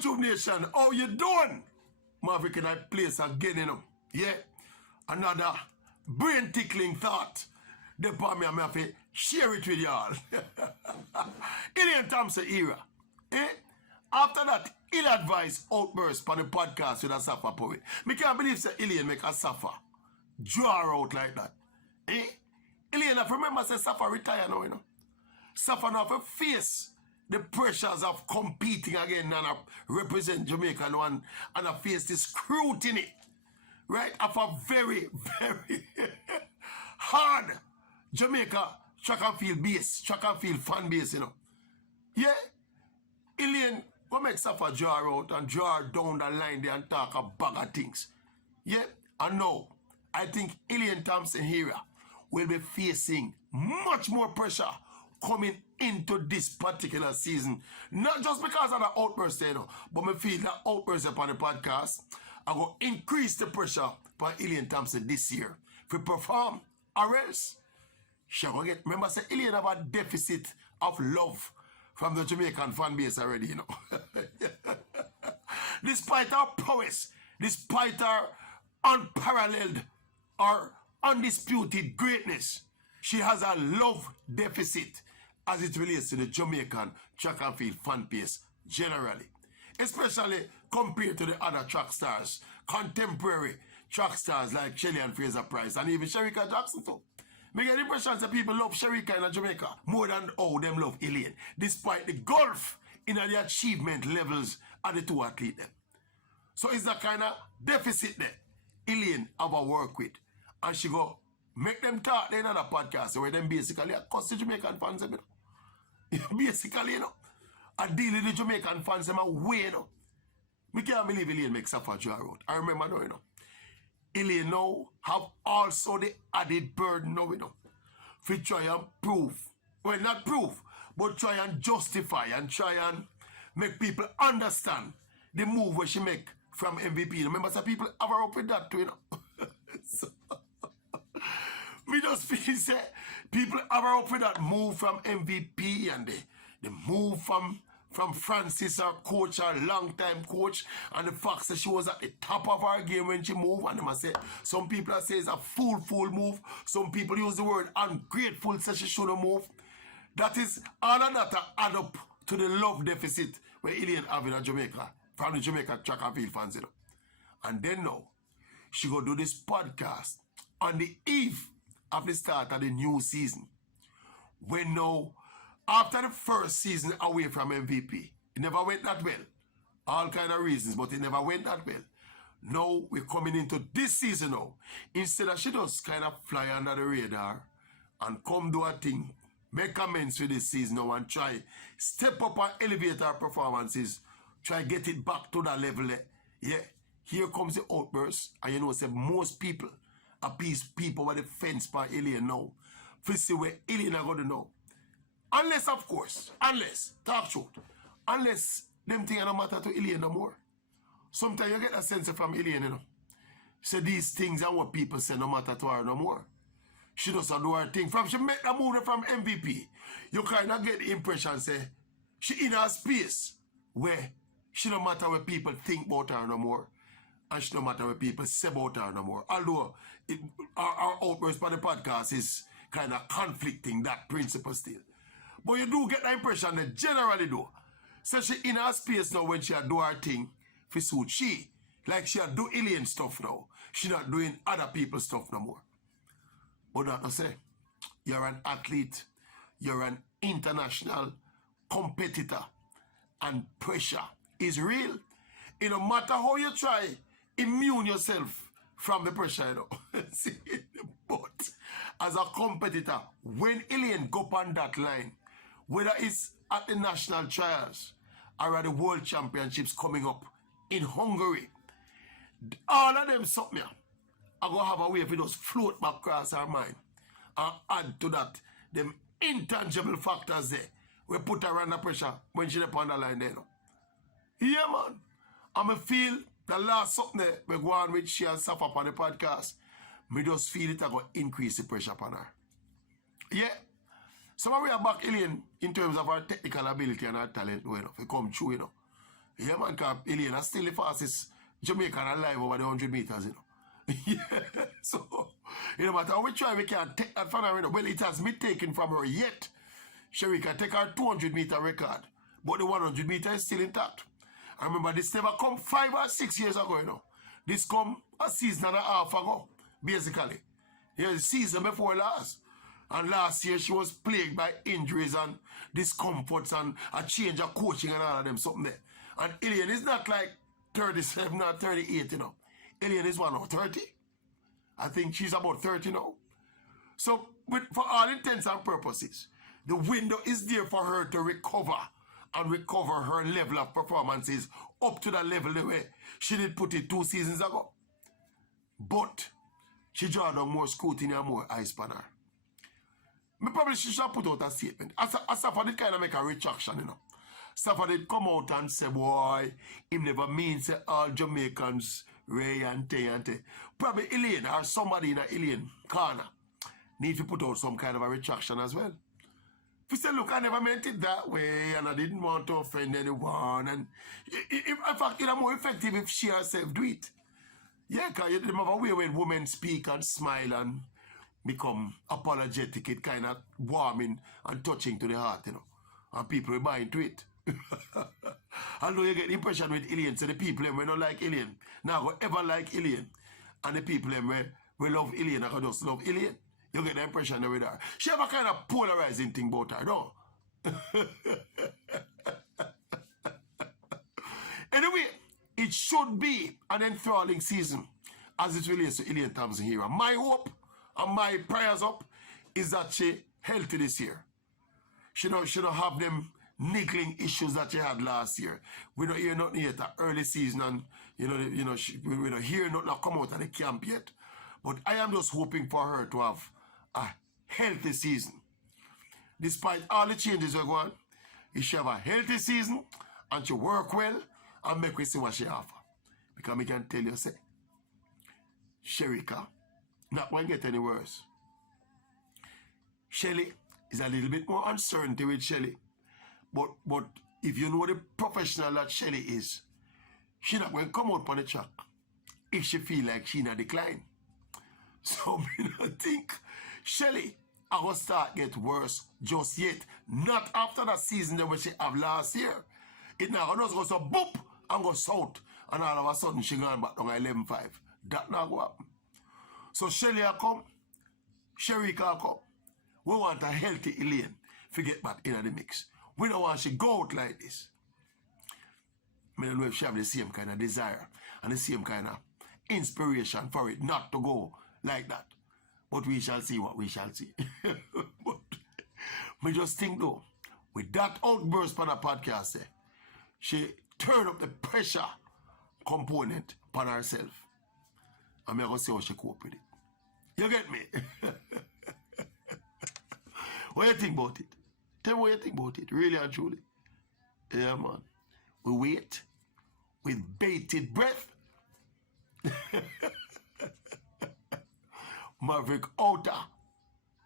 YouTube Nation, how you doing? Maverick in that place again, you know. Yeah. Another brain-tickling thought. The me have to share it with y'all. Elaine Thompson era. Eh? After that, ill-advised outburst on the podcast with ASAFA poet. Me can't believe that Elaine make ASAFA draw her out like that. Eh? Elaine, I remember say ASAFA retire now, you know. ASAFA now have to face the pressures of competing again and represent Jamaica now and face the scrutiny, right, of a very, very hard Jamaica track and field base, track and field fan base, you know. Yeah, Elaine, what makes ASAFA draw her out and draw her down the line there and talk a bag of things. Yeah, and now, I think Elaine Thompson HERAH will be facing much more pressure coming into this particular season. Not just because of the outburst, you know, but I feel that outburst upon the podcast I will increase the pressure for Elaine Thompson this year. If we perform, or else she will get, remember say Elaine have a deficit of love from the Jamaican fan base already, you know. Despite her prowess, despite her unparalleled or undisputed greatness, she has a love deficit as it relates to the Jamaican track and field fan base generally. Especially compared to the other track stars, contemporary track stars like Shelly and Fraser Price and even Shericka Jackson too. Me get the impression that people love Shericka in Jamaica more than how them love Elaine, despite the gulf in the achievement levels of the two athletes. So it's that kind of deficit there Elaine have a work with. And she go make them talk in another podcast where them basically are cost the Jamaican fans, you know. Basically, you know, I deal with the Jamaican fans them away, you know. Me can't believe Elaine makes a draw out. I remember now, you know. Elaine now have also the added burden now, you know, to try and prove, well, not prove, but try and justify and try and make people understand the move where she make from MVP. Remember, some people have her up with that too, you know. So, me just feel say people have her up with that move from MVP and the move from Francis, our coach, our long-time coach, and the fact that she was at the top of her game when she moved. And they must say, some people say it's a fool move. Some people use the word ungrateful, say she shouldn't move. That is all of that add up to the love deficit where Elaine have in Jamaica, from the Jamaica track and field fans, you know. And then now, she go do this podcast on the eve of the start of the new season. When now, after the first season away from MVP, it never went that well. All kind of reasons, but it never went that well. Now we're coming into this season now. Instead of she just kind of fly under the radar and come do a thing, make amends for this season now and try step up and elevate her performances, try get it back to that level. Yeah, here comes the outburst, and you know, say most people appease people over the fence by Elaine now. For see where Elaine are going to know. Unless, of course, talk truth, unless them things don't matter to Elaine no more. Sometimes you get a sense from Elaine, you know. Say these things are what people say no matter to her no more. She does do her thing. From she make a move from MVP, you kind of get the impression, say, she in her space where she no matter what people think about her no more. And she no matter what people say about her no more. Although our outburst by the podcast is kind of conflicting that principle still. But you do get the impression that generally though, so she in her space now when she do her thing for suit she. Like she do Elaine stuff now. She not doing other people's stuff no more. But that to say, you're an athlete, you're an international competitor, and pressure is real. It no matter how you try, immune yourself from the pressure, you know. See, but as a competitor, when Elaine go on that line, whether it's at the national trials or at the world championships coming up in Hungary, all of them something I go have a way if it just float back across our mind and add to that them intangible factors there we put her under pressure when she up on the line there. You know. Yeah, man. I feel the last something there we go on with she and ASAFA on the podcast, me just feel it I go increase the pressure upon her. Yeah. So we are back Elaine in terms of our technical ability and our talent, you know, if we come true, you know. Yeah, man, because Elaine is still the fastest Jamaican alive over the 100 meters, you know. Yeah, so, no matter how we try, we can't take that from her, you know. Well, it has been taken from her yet. Sherika take her 200-meter record, but the 100 meter is still intact. I remember this never come 5 or 6 years ago, you know. This come a season and a half ago, basically. Yeah, the season before last. And last year she was plagued by injuries and discomforts and a change of coaching and all of them, something there. And Elaine is not like 37 or 38, you know. Elaine is 30. I think she's about 30 now. So, for all intents and purposes, the window is there for her to recover and recover her level of performances up to the level the way she did put it 2 seasons ago. But she draw down more scrutiny and more eyes on her. Me probably she should put out a statement. ASAFA did kind of make a retraction, you know. ASAFA did come out and say, boy, him never means say all Jamaicans Ray and Tay and Tay. Probably Elaine or somebody in a Elaine corner need to put out some kind of a retraction as well. If you say, look, I never meant it that way and I didn't want to offend anyone. And in fact, it's more effective if she herself do it. Yeah, because you have a way when women speak and smile and become apologetic, it kind of warming and touching to the heart, you know. And people will buy into it. I know you get the impression with Elaine, so the people who don't like Elaine, now go ever like Elaine. And the people who love Elaine, I just love Elaine. You get the impression with her. She have a kind of polarizing thing about her, no? Anyway, it should be an enthralling season as it relates to Elaine Thompson HERAH. My hope and my prayers up is that she healthy this year. She don't have them niggling issues that she had last year. We don't hear nothing yet at early season, and we don't hear nothing come out of the camp yet. But I am just hoping for her to have a healthy season. Despite all the changes we're going, if she have a healthy season and she work well and make we see what she offer. Because I can tell you, say, Sherika not going to get any worse. Shelly is a little bit more uncertainty with Shelly. But if you know the professional that Shelly is, she not going to come out on the track if she feel like she in a decline. So I don't think Shelly are going to start get worse just yet. Not after that season that she have last year. It now just goes to boop and go south. And all of a sudden she gone back down 11-5. That not going to happen. So Shelly will come. Sherika will come. We want a healthy Elaine to get back in the mix. We don't want she go out like this. I don't know if she have the same kind of desire and the same kind of inspiration for it not to go like that. But we shall see what we shall see. But we just think though, with that outburst on the podcast, she turned up the pressure component upon herself. I'm going to see how she cope with it. You get me? What do you think about it? Tell me what you think about it, really and truly. Yeah, man. We wait with bated breath. Maverick Outer.